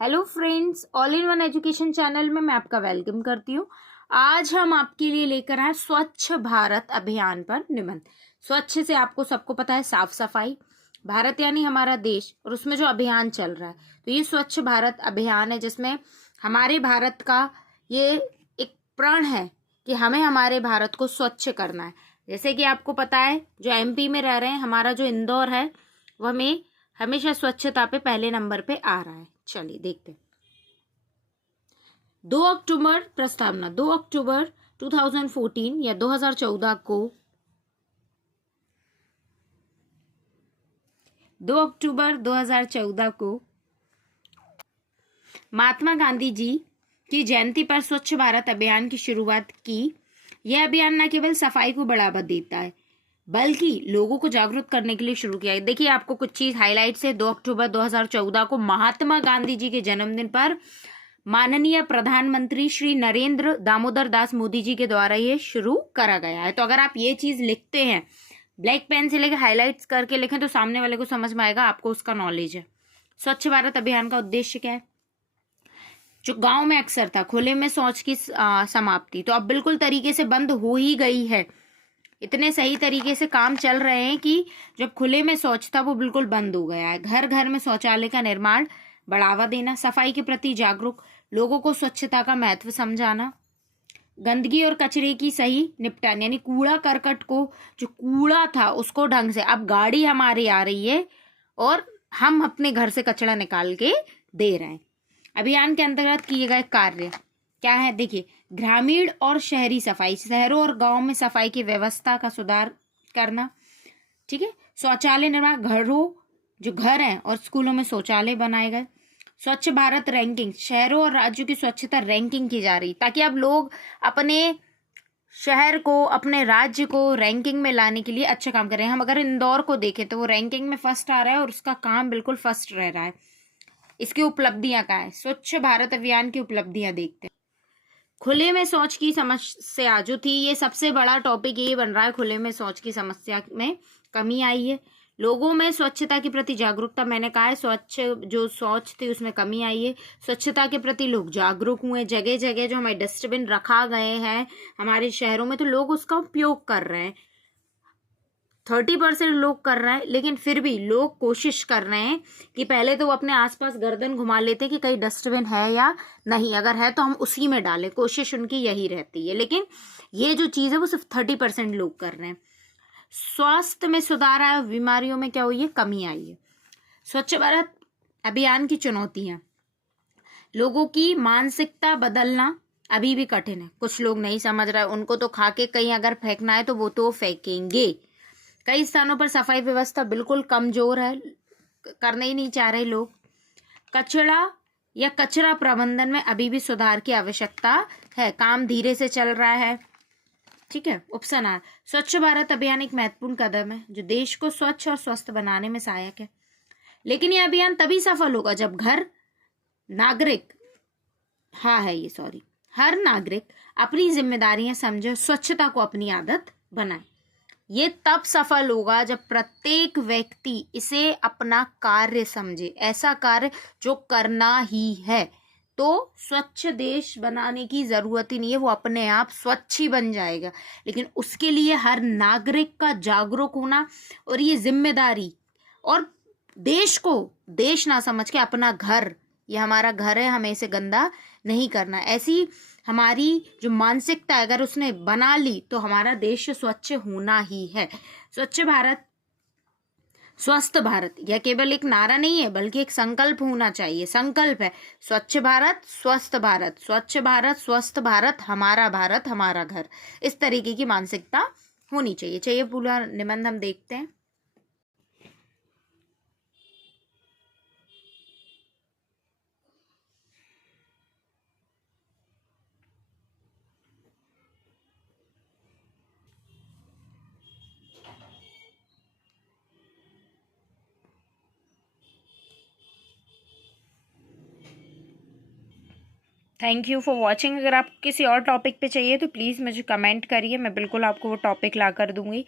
Hello friends, all in one education channel में मैं आपका वेलकम करती हूँ। आज हम आपके लिए लेकर आए स्वच्छ भारत अभियान पर निबंध। स्वच्छ से आपको सबको पता है साफ सफाई, भारत यानी हमारा देश, और उसमें जो अभियान चल रहा है तो ये स्वच्छ भारत अभियान है, जिसमें हमारे भारत का ये एक प्रण है कि हमें हमारे भारत को स्वच्छ करना है। जैसे कि आपको पता है, जो एमपी में रह रहे हैं, हमारा जो इंदौर है वह में हमेशा स्वच्छता पे पहले नंबर पे आ रहा है। चलिए देखते हैं। 2 अक्टूबर प्रस्तावना 2 अक्टूबर 2014 या 2014 को 2 अक्टूबर 2014 को महात्मा गांधी जी की जयंती पर स्वच्छ भारत अभियान की शुरुआत की। यह अभियान न केवल सफाई को बढ़ावा देता है बल्कि लोगों को जागरूक करने के लिए शुरू किया है। देखिए, आपको कुछ चीज हाईलाइट से 2 अक्टूबर 2014 को महात्मा गांधी जी के जन्मदिन पर माननीय प्रधानमंत्री श्री नरेंद्र दामोदर दास मोदी जी के द्वारा ये शुरू करा गया है। तो अगर आप ये चीज लिखते हैं, ब्लैक पेन से लेकर हाईलाइट्स करके लिखें, तो सामने वाले को समझ में आएगा, आपको उसका नॉलेज है। स्वच्छ भारत अभियान का उद्देश्य क्या है? जो गांव में अक्सर था खुले में शौच की समाप्ति, तो अब बिल्कुल तरीके से बंद हो ही गई है। इतने सही तरीके से काम चल रहे हैं कि जब खुले में शौच था वो बिल्कुल बंद हो गया है। घर घर में शौचालय का निर्माण, बढ़ावा देना, सफाई के प्रति जागरूक, लोगों को स्वच्छता का महत्व समझाना, गंदगी और कचरे की सही निपटान, यानी कूड़ा करकट को, जो कूड़ा था उसको ढंग से, अब गाड़ी हमारी आ रही है और हम अपने घर से कचरा निकाल के दे रहे हैं। अभियान के अंतर्गत किए गए कार्य क्या है? देखिए, ग्रामीण और शहरी सफाई, शहरों और गांव में सफाई की व्यवस्था का सुधार करना, ठीक है। शौचालय निर्माण, घरों, जो घर हैं और स्कूलों में शौचालय बनाए गए। स्वच्छ भारत रैंकिंग, शहरों और राज्यों की स्वच्छता रैंकिंग की जा रही, ताकि अब लोग अपने शहर को, अपने राज्य को रैंकिंग में लाने के लिए अच्छा काम कर रहे हैं। हम अगर इंदौर को देखें तो वो रैंकिंग में फर्स्ट आ रहा है और उसका काम बिल्कुल फर्स्ट रह रहा है। इसकी उपलब्धियां क्या है? स्वच्छ भारत अभियान की उपलब्धियां देखते हैं। खुले में शौच की समस्या जो थी, ये सबसे बड़ा टॉपिक ये बन रहा है। खुले में शौच की समस्या में कमी आई है। लोगों में स्वच्छता के प्रति जागरूकता, मैंने कहा है स्वच्छ जो शौच थी उसमें कमी आई है। स्वच्छता के प्रति लोग जागरूक हुए। जगह जगह जो हमारे डस्टबिन रखा गए हैं हमारे शहरों में, तो लोग उसका उपयोग कर रहे हैं। 30% लोग कर रहे हैं, लेकिन फिर भी लोग कोशिश कर रहे हैं कि पहले तो वो अपने आसपास गर्दन घुमा लेते हैं कि कहीं डस्टबिन है या नहीं, अगर है तो हम उसी में डालें। कोशिश उनकी यही रहती है, लेकिन ये जो चीज़ है वो सिर्फ 30% लोग कर रहे हैं। स्वास्थ्य में सुधार आया, बीमारियों में क्या हुई है? कमी आई है। स्वच्छ भारत अभियान की चुनौतियां, लोगों की मानसिकता बदलना अभी भी कठिन है। कुछ लोग नहीं समझ रहे, उनको तो खा के कहीं अगर फेंकना है तो वो तो फेंकेंगे। कई स्थानों पर सफाई व्यवस्था बिल्कुल कमजोर है, करने ही नहीं चाह रहे लोग। कचरा प्रबंधन में अभी भी सुधार की आवश्यकता है, काम धीरे से चल रहा है, ठीक है। उपसंहार, स्वच्छ भारत अभियान एक महत्वपूर्ण कदम है जो देश को स्वच्छ और स्वस्थ बनाने में सहायक है, लेकिन यह अभियान तभी सफल होगा जब हर नागरिक अपनी जिम्मेदारियां समझे, स्वच्छता को अपनी आदत बनाए। ये तब सफल होगा जब प्रत्येक व्यक्ति इसे अपना कार्य समझे, ऐसा कार्य जो करना ही है। तो स्वच्छ देश बनाने की जरूरत ही नहीं है, वो अपने आप स्वच्छ ही बन जाएगा। लेकिन उसके लिए हर नागरिक का जागरूक होना और ये जिम्मेदारी, और देश को देश ना समझ के अपना घर, ये हमारा घर है, हमें इसे गंदा नहीं करना, ऐसी हमारी जो मानसिकता है अगर उसने बना ली तो हमारा देश स्वच्छ होना ही है। स्वच्छ भारत, स्वस्थ भारत, यह केवल एक नारा नहीं है बल्कि एक संकल्प होना चाहिए। संकल्प है स्वच्छ भारत, स्वस्थ भारत, स्वच्छ भारत, स्वस्थ भारत, हमारा घर। इस तरीके की मानसिकता होनी चाहिए। पूरा निबंध हम देखते हैं। Thank you for watching. अगर आप किसी और टॉपिक पे चाहिए तो प्लीज़ मुझे कमेंट करिए, मैं बिल्कुल आपको वो टॉपिक ला कर दूंगी।